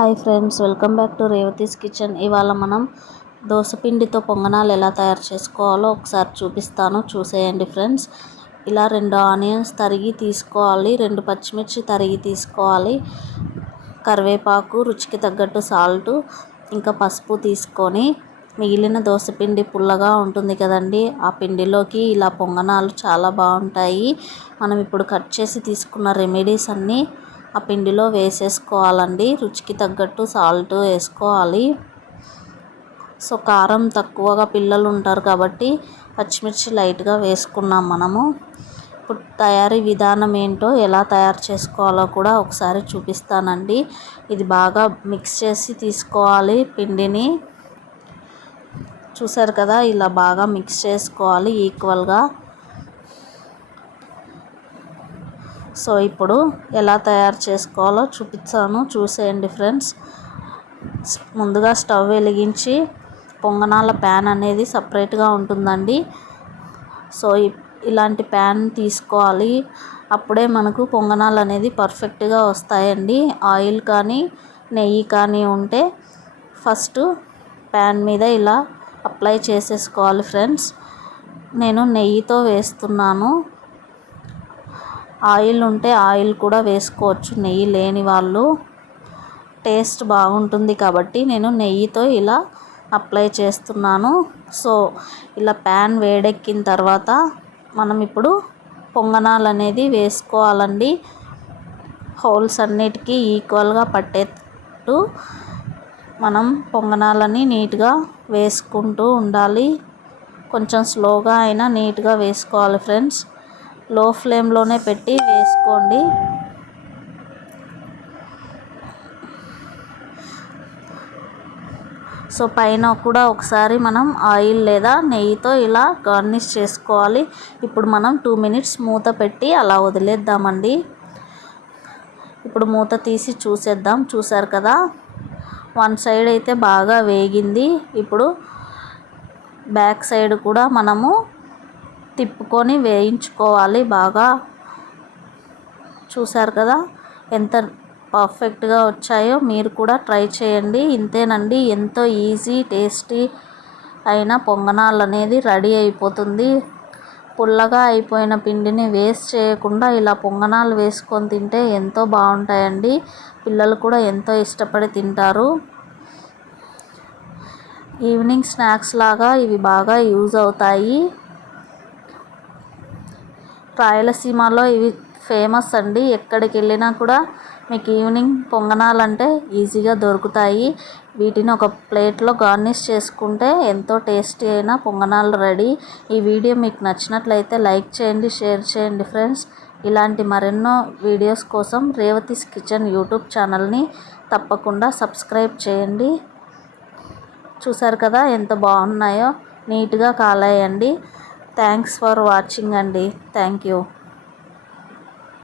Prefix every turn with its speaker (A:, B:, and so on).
A: Hi friends welcome back to Revathi's kitchen. ఇవాళ మనం దోసపిండితో పొంగనాలు ఎలా తయారు చేసుకోవాలో ఒకసారి చూపిస్తాను. చూసేయండి ఫ్రెండ్స్. ఇలా రెండు ఆనియన్స్ తరిగి తీసుకోవాలి రెండు పచ్చిమిర్చి తరిగి తీసుకోవాలి కరివేపాకు రుచికి తగ్గట్టు సాల్ట్ ఇంకా పసుపు తీసుకొని మిగిలిన దోసపిండి పుల్లగా ఉంటుంది కదండి. ఆ పిండిలోకి ఇలా పొంగనాలు చాలా బాగుంటాయి. మనం ఇప్పుడు కట్ చేసి తీసుకున్న రెమెడీస్ అన్నీ ఆ పిండిలో వేసేసుకోవాలండి. రుచికి తగ్గట్టు సాల్ట్ వేసుకోవాలి. సో కారం తక్కువగా పిల్లలు ఉంటారు కాబట్టి పచ్చిమిర్చి లైట్గా వేసుకున్నాం మనము. ఇప్పుడు తయారీ విధానం ఏంటో ఎలా తయారు చేసుకోవాలో కూడా ఒకసారి చూపిస్తానండి. ఇది బాగా మిక్స్ చేసి తీసుకోవాలి పిండిని. చూసారు కదా ఇలా బాగా మిక్స్ చేసుకోవాలి ఈక్వల్గా. సో ఇప్పుడు ఎలా తయారు చేసుకోవాలో చూపించాను చూసేయండి ఫ్రెండ్స్. ముందుగా స్టవ్ వెలిగించి పొంగనాల ప్యాన్ అనేది సపరేట్గా ఉంటుందండి. సో ఇలాంటి ప్యాన్ తీసుకోవాలి. అప్పుడే మనకు పొంగనాలు అనేది పర్ఫెక్ట్గా వస్తాయండి. ఆయిల్ కానీ నెయ్యి కానీ ఉంటే ఫస్ట్ ప్యాన్ మీద ఇలా అప్లై చేసేసుకోవాలి ఫ్రెండ్స్. నేను నెయ్యితో వేస్తున్నాను. ఆయిల్ ఉంటే ఆయిల్ కూడా వేసుకోవచ్చు. నెయ్యి లేని వాళ్ళు టేస్ట్ బాగుంటుంది కాబట్టి నేను నెయ్యితో ఇలా అప్లై చేస్తున్నాను. సో ఇలా ప్యాన్ వేడెక్కిన తర్వాత మనం ఇప్పుడు పొంగనాలు అనేది వేసుకోవాలండి. హోల్స్ అన్నిటికీ ఈక్వల్గా పట్టేట్టు మనం పొంగనాలని నీట్గా వేసుకుంటూ ఉండాలి. కొంచెం స్లోగా అయినా నీట్గా వేసుకోవాలి ఫ్రెండ్స్. లో ఫ్లేమ్లోనే పెట్టి వేసుకోండి. సో పైన కూడా ఒకసారి మనం ఆయిల్ లేదా నెయ్యితో ఇలా గార్నిష్ చేసుకోవాలి. ఇప్పుడు మనం టూ మినిట్స్ మూత పెట్టి అలా వదిలేద్దామండి. ఇప్పుడు మూత తీసి చూసేద్దాం. చూసారు కదా? వన్ సైడ్ అయితే బాగా వేగింది. ఇప్పుడు బ్యాక్ సైడ్ కూడా మనము తిప్పుకొని వేయించుకోవాలి బాగా. చూసారు కదా ఎంత పర్ఫెక్ట్గా వచ్చాయో? మీరు కూడా ట్రై చేయండి. ఇంతేనండి ఎంతో ఈజీ టేస్టీ అయిన పొంగనాలు అనేది రెడీ అయిపోతుంది. పుల్లగా అయిపోయిన పిండిని వేస్ట్ చేయకుండా ఇలా పొంగనాలు వేసుకొని తింటే ఎంతో బాగుంటాయండి. పిల్లలు కూడా ఎంతో ఇష్టపడి తింటారు. ఈవినింగ్ స్నాక్స్ లాగా ఇవి బాగా యూజ్ అవుతాయి. రాయలసీమలో ఇవి ఫేమస్ అండి. ఎక్కడికి వెళ్ళినా కూడా మీకు ఈవినింగ్ పొంగనాలంటే ఈజీగా దొరుకుతాయి. వీటిని ఒక ప్లేట్లో గార్నిష్ చేసుకుంటే ఎంతో టేస్టీ అయిన పొంగనాలు రెడీ. ఈ వీడియో మీకు నచ్చినట్లయితే లైక్ చేయండి షేర్ చేయండి ఫ్రెండ్స్. ఇలాంటి మరెన్నో వీడియోస్ కోసం రేవతిస్ కిచెన్ యూట్యూబ్ ఛానల్ని తప్పకుండా సబ్స్క్రైబ్ చేయండి. చూసారు కదా ఎంత బాగున్నాయో? నీట్గా కాలేయండి. థ్యాంక్స్ ఫర్ వాచింగ్ అండి. Thank you.